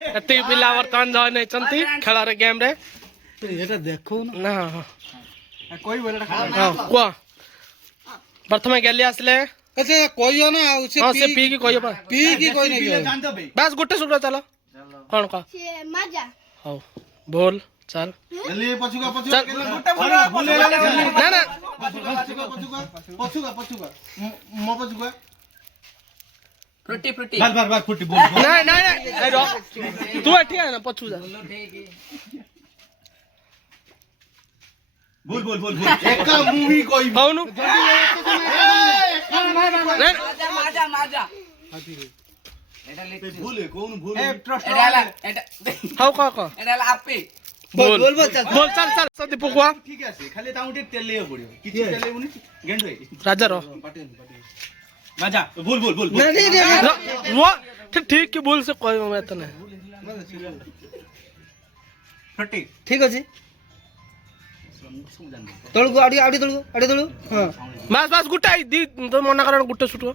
एति पिला वर्तमान जॉइन होइचंती खेल रे गेम रे एटा देखो ना कोई बोले हां को प्रथम गेली आसले अच्छा कोइयो ना से हां से पी की कोइयो पी की कोई नहीं बस गुटे सुटो चलो कोन को से मजा हो बोल चल जल्दी पछुगा चल ना ना पछुगा मो पछुगा फ्रूटी फ्रूटी बार फुटी बोल नहीं नहीं नहीं रो तू एठी है ना पछू जा बोल एक मूवी कोई कौन माजा माजा एटा ले भूल है कौन भूल एटा हाउ का एटा आपे बोल चल सदी पुकवा ठीक है खाली ताउटे तेल ले पड़ियो किछि तेल लेबुनी गेंडो राजा रो मजा बोल वो ठीक की बोल से कोई मैं तो नहीं फटी ठीक अछि तळगु आडी तळगु हां बस गुटाई दी तो मना करन गुटे सुटो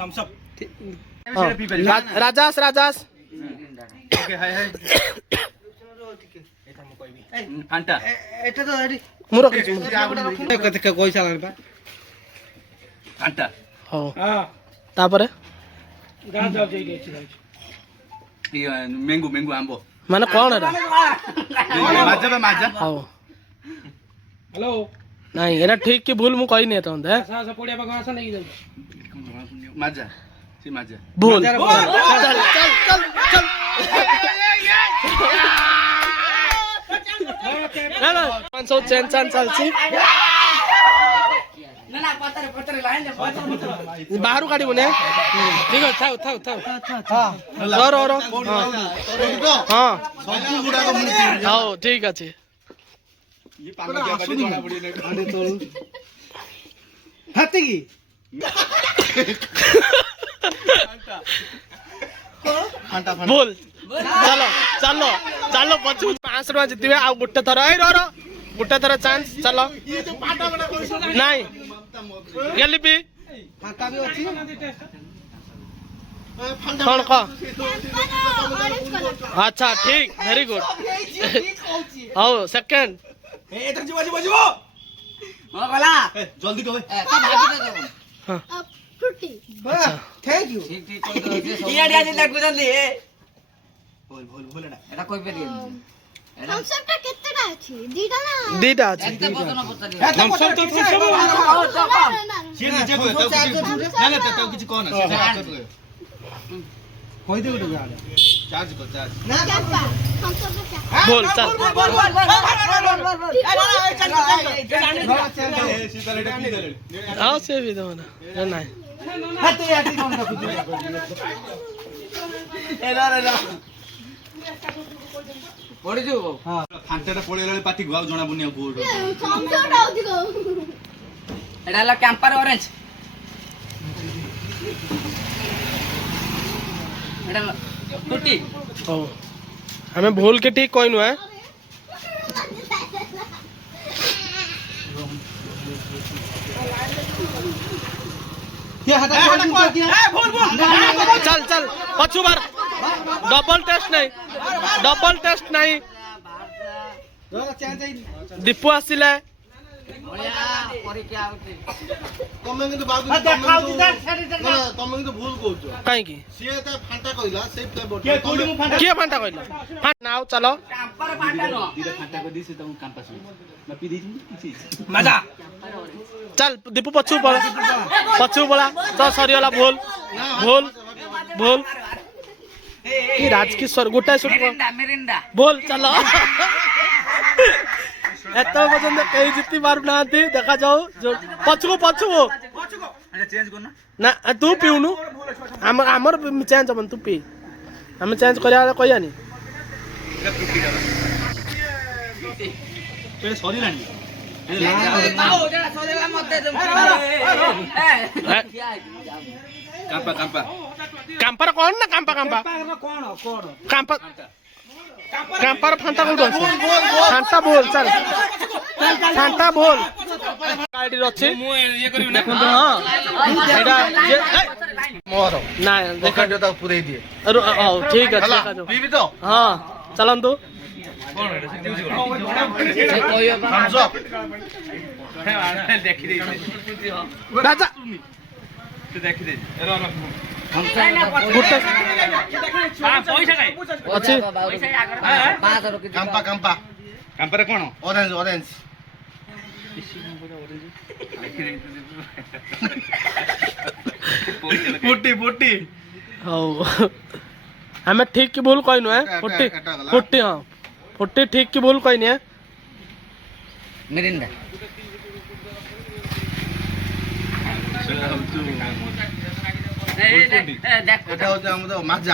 थम्स अप राजास ओके हाय फांटा एटा तो आडी मुरो कते कोई साला बा फांटा हो तापरे गां जाव जई गेछि ये मैंगो आंबो माने कोन एरा माजा हो हेलो नहीं एरा ठीक की भूल मु कहि नै त है सा पोडिया बगा आसा नहीं जाऊ माजा सी माजा भूल चल ना 500 चैन चल छी ना पतर लाइन दे बाहर गाड़ी बने ठीक है थाउ हां रो हां सब गुडा को मुनि हां ठीक अछि ये पानी क्या बाटे जोड़ा पड़ी ने आडी तळु हाथी की फांटा बोल चलो पछु 5 रुपया जितबे आ गुटे थर ए रो गुटे थर चांस चलो ये तो फांटा बड़ा कोई नहीं गेली भी फाटा भी अछि कौन का अच्छा ठीक वेरी गुड हाउ सेकंड ए इधर जीवा हो गला जल्दी कहो तो भाजी दे दो फ्रूटी थैंक यू ठीक ये आडी आडी लागु जल्दी बोल ना एटा कोई पे दिए हम सब का कितना अछि दीदा दीटा अछि एते बतन पतर हम सब तो ना ये नीचे को ना तो कुछ कौन है कोई दे गुडा चार्ज क्या हम सब का बोल चल हां से भी दो ना नहीं हाथी हाथी कोन रखु एरा पड़ी जो हां फांटा पड़ेला पाटी गुआ जणा बुनिया को हम सब आउती को एटा ला कैंपर ऑरेंज एटा फ्रूटी हो हमें भूल के ठीक कोई नु है ये हाथा कोई दिया बोल चल पछु बार डबल टेस्ट नहीं दीपू आसिले परी क्या होती तमे किंतु बाबू तमे किंतु भूल कहउछ काई की सिए त फांटा कहिला सेफ त बोट के फांटा कहला फांटा नाउ चलो कैंपर फाटा नो दिदा फांटा को दिसे त कैंपस में पी दी किछि मजा चल दीपू पछु बोला तो सरियला बोल ये राजकिशोर गोटा सुट मिरिंडा बोल चलो एतो पसंद कई जितनी मारू ना थी देखा जाओ जो पछु अच्छा चेंज करना ना तू पीउनु हमर चेंज अपन तू पी हम चेंज करिया कहिया नी पे सॉरी लानी आओ जरा सोदेला मत दे कांपर कौन ना कांपा कांपर फांटा कोड फांटा बोल चल फांटा बोल गाड़ी रछि मु ये करियो ना हां एडा ମୋର না দেখা ପକେଟ ତାକୁ ପୁରେଇ ଦିଏ ହଉ ଠିକ ଅଛି ହେଲା ଦେଖାଯାଉ ପିଇବି ତ ହଁ ଚାଲନ୍ତୁ Thumbs up. ରାଜା ଗୋଟେ ଅଛି କାମ୍ପା କାମ୍ପା କାମ୍ପାରେ କଣ ଅରେଞ୍ଜ ଅରେଞ୍ଜ ଫୁଟି ଫୁଟି ହଉ ଆମେ ଠିକ କି ଭୁଲ କହିନୁ ଫୁଟି ଫୁଟି ହଁ ଫୁଟି ଠିକ କି ଭୁଲ କହିନି ମିରିଣ୍ଡା ଏଟା ହଉଛି ଆମର মাজା